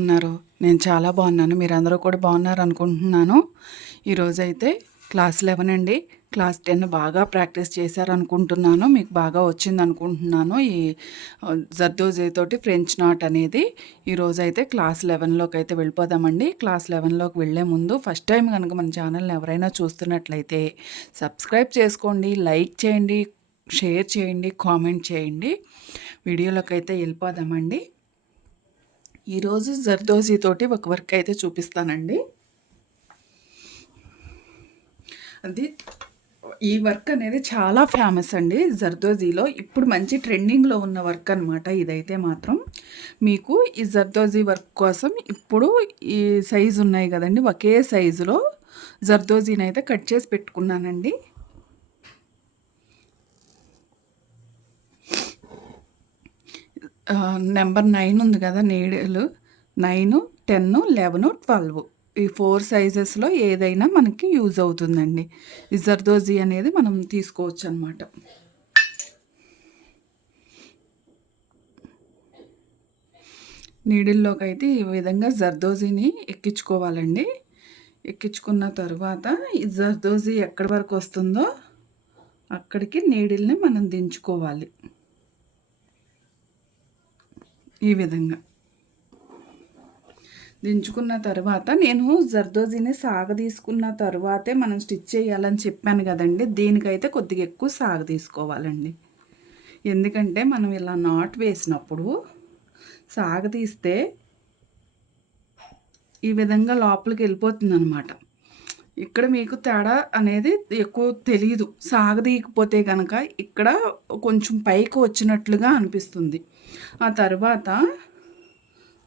ఉన్నారు? నేను చాలా బాగున్నాను. మీరందరూ కూడా బాగున్నారు అనుకుంటున్నాను. ఈరోజైతే క్లాస్ 11 అండి. క్లాస్ 10 బాగా ప్రాక్టీస్ చేశారనుకుంటున్నాను. మీకు బాగా వచ్చిందనుకుంటున్నాను. ఈ జర్దోజీ తోటి ఫ్రెంచ్ నాట్ అనేది. ఈరోజైతే క్లాస్ 11లోకి అయితే వెళ్ళిపోదామండి. క్లాస్ 11లోకి వెళ్ళే ముందు ఫస్ట్ టైం కనుక మన ఛానల్ని ఎవరైనా చూస్తున్నట్లయితే సబ్స్క్రైబ్ చేసుకోండి, లైక్ చేయండి, షేర్ చేయండి, కామెంట్ చేయండి. వీడియోలోకి అయితే వెళ్ళిపోదామండి. ఈరోజు జర్దోజీ తోటి ఒక వర్క్ అయితే చూపిస్తానండి. అది ఈ వర్క్ అనేది చాలా ఫేమస్ అండి జర్దోజీలో. ఇప్పుడు మంచి ట్రెండింగ్లో ఉన్న వర్క్ అనమాట. ఇదైతే మాత్రం మీకు ఈ జర్దోజీ వర్క్ కోసం ఇప్పుడు ఈ సైజు ఉన్నాయి కదండి, ఒకే సైజులో జర్దోజీని అయితే కట్ చేసి పెట్టుకున్నానండి. నెంబర్ 9 ఉంది కదా, నీడలు 9, 10, 11, 12 ఈ 4 సైజెస్లో ఏదైనా మనకి యూజ్ అవుతుందండి. ఈ జర్దోజీ అనేది మనం తీసుకోవచ్చు అనమాట. నీడిల్లోకి అయితే ఈ విధంగా జర్దోజీని ఎక్కించుకోవాలండి. ఎక్కించుకున్న తర్వాత ఈ జర్దోజీ ఎక్కడి వరకు వస్తుందో అక్కడికి నీడిల్ని మనం దించుకోవాలి. ఈ విధంగా దించుకున్న తర్వాత నేను జర్దోజీని సాగదీసుకున్న తర్వాతే మనం స్టిచ్ చేయాలని చెప్పాను కదండి. దీనికైతే కొద్దిగా ఎక్కువ సాగదీసుకోవాలండి. ఎందుకంటే మనం ఇలా నాట్ వేసినప్పుడు సాగదీస్తే ఈ విధంగా లోపలికి వెళ్ళిపోతుంది అనమాట. ఇక్కడ మీకు తేడా అనేది ఎక్కువ తెలియదు. సాగదీయకపోతే కనుక ఇక్కడ కొంచెం పైకి వచ్చినట్లుగా అనిపిస్తుంది. ఆ తర్వాత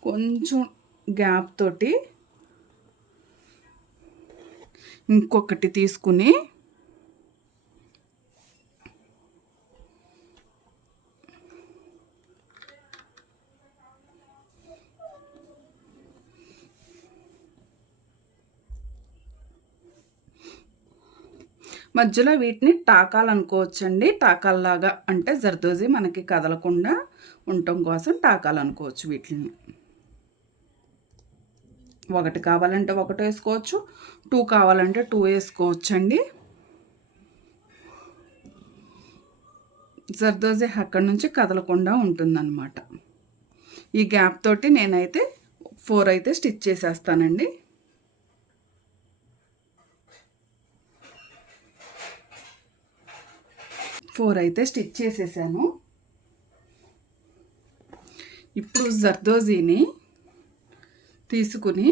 కొంచెం గ్యాప్ తోటి ఇంకొకటి తీసుకుని మధ్యలో వీటిని టాకాలనుకోవచ్చండి. టాకాల్లాగా అంటే జర్దోజీ మనకి కదలకుండా ఉండటం కోసం టాకాలనుకోవచ్చు. వీటిని ఒకటి కావాలంటే ఒకటి వేసుకోవచ్చు, 2 కావాలంటే 2 వేసుకోవచ్చు అండి. జర్దోజీ అక్కడి నుంచి కదలకుండా ఉంటుందన్నమాట. ఈ గ్యాప్ తోటి నేనైతే 4 అయితే స్టిచ్ చేసేస్తానండి. ఫోర్ అయితే స్టిచ్ చేసేసాను. ఇప్పుడు జర్దోజీని తీసుకుని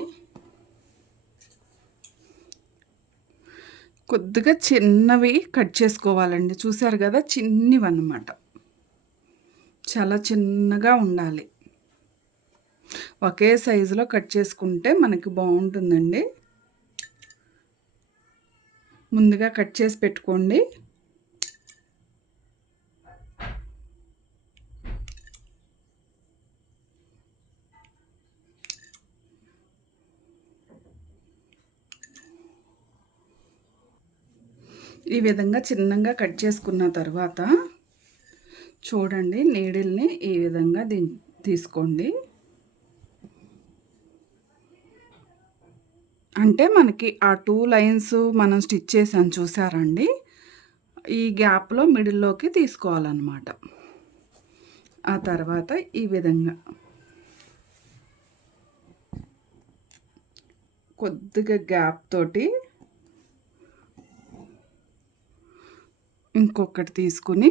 కొద్దిగా చిన్నవి కట్ చేసుకోవాలండి. చూసారు కదా, చిన్నవి అన్నమాట. చాలా చిన్నగా ఉండాలి. ఒకే సైజులో కట్ చేసుకుంటే మనకి బాగుంటుందండి. ముందుగా కట్ చేసి పెట్టుకోండి. ఈ విధంగా చిన్నగా కట్ చేసుకున్న తర్వాత చూడండి, నీడిల్ని ఈ విధంగా తీసుకోండి. అంటే మనకి ఆ 2 లైన్స్ మనం స్టిచ్ చేసాను చూసారండి, ఈ గ్యాప్లో మిడిల్లోకి తీసుకోవాలన్నమాట. ఆ తర్వాత ఈ విధంగా కొద్దిగా గ్యాప్ తోటి ఇంకొకటి తీసుకుని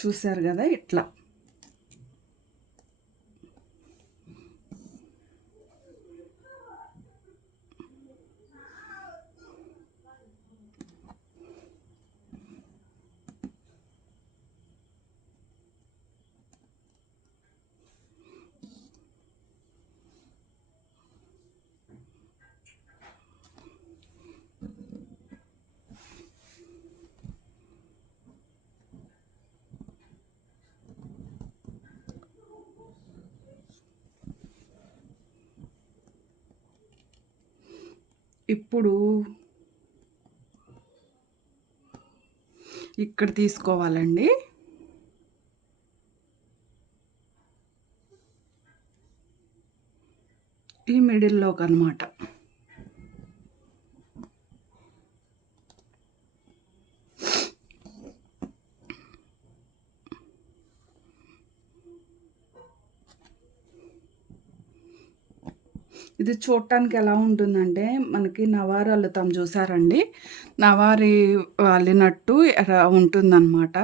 చూసారు కదా, ఇట్లా ఇప్పుడు ఇక్కడ తీసుకోవాలండి. ఈ మిడిల్‌లోకనమాట. ఇది చూడటానికి ఎలా ఉంటుందంటే, మనకి నవారు అల్లుతాం చూసారండి? నవారి అల్లినట్టు ఉంటుందనమాట.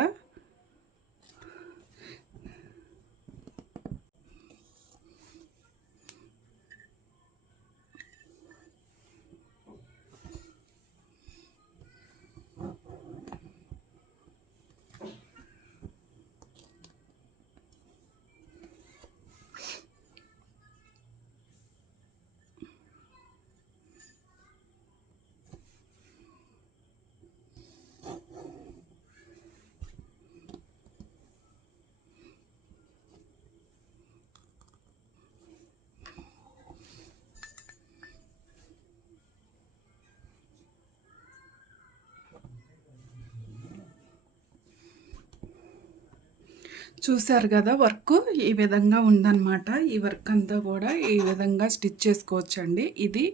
చూసారు కదా వర్క్ ఈ విధంగా ఉందన్నమాట. ఈ వర్క్ అంతా కూడా ఈ విధంగా స్టిచ్ చేసుకోవచ్చండి. ఈ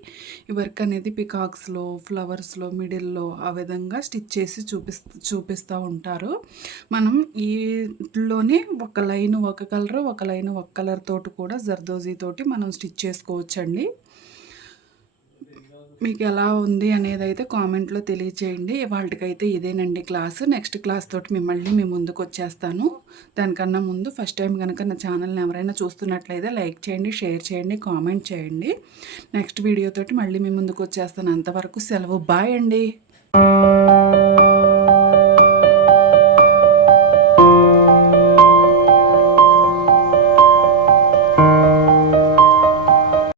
వర్క్ అనేది పికాక్స్‌లో, ఫ్లవర్స్‌లో, మిడిల్‌లో ఆ విధంగా స్టిచ్ చేసి చూపిస్తూ ఉంటారు. మనం ఈటిలోనే ఒక లైన్ ఒక కలర్, ఒక లైన్ ఒక కలర్ తోటి కూడా జర్దోజీ తోటి మనం స్టిచ్ చేసుకోవచ్చండి. మీకు ఎలా ఉంది అనేదైతే కామెంట్‌లో తెలియచేయండి. ఇవాల్టికైతే ఇదేనండి క్లాసు. నెక్స్ట్ క్లాస్ తోటి మీ ముందుకొచ్చేస్తాను. దానికన్నా ముందు ఫస్ట్ టైం గనక నా ఛానల్‌ని ఎవరైనా చూస్తున్నట్లయితే లైక్ చేయండి, షేర్ చేయండి, కామెంట్ చేయండి. నెక్స్ట్ వీడియో తోటి మళ్ళీ మీ ముందుకొచ్చేస్తాను. అంతవరకు సెలవు. బాయ్ అండి.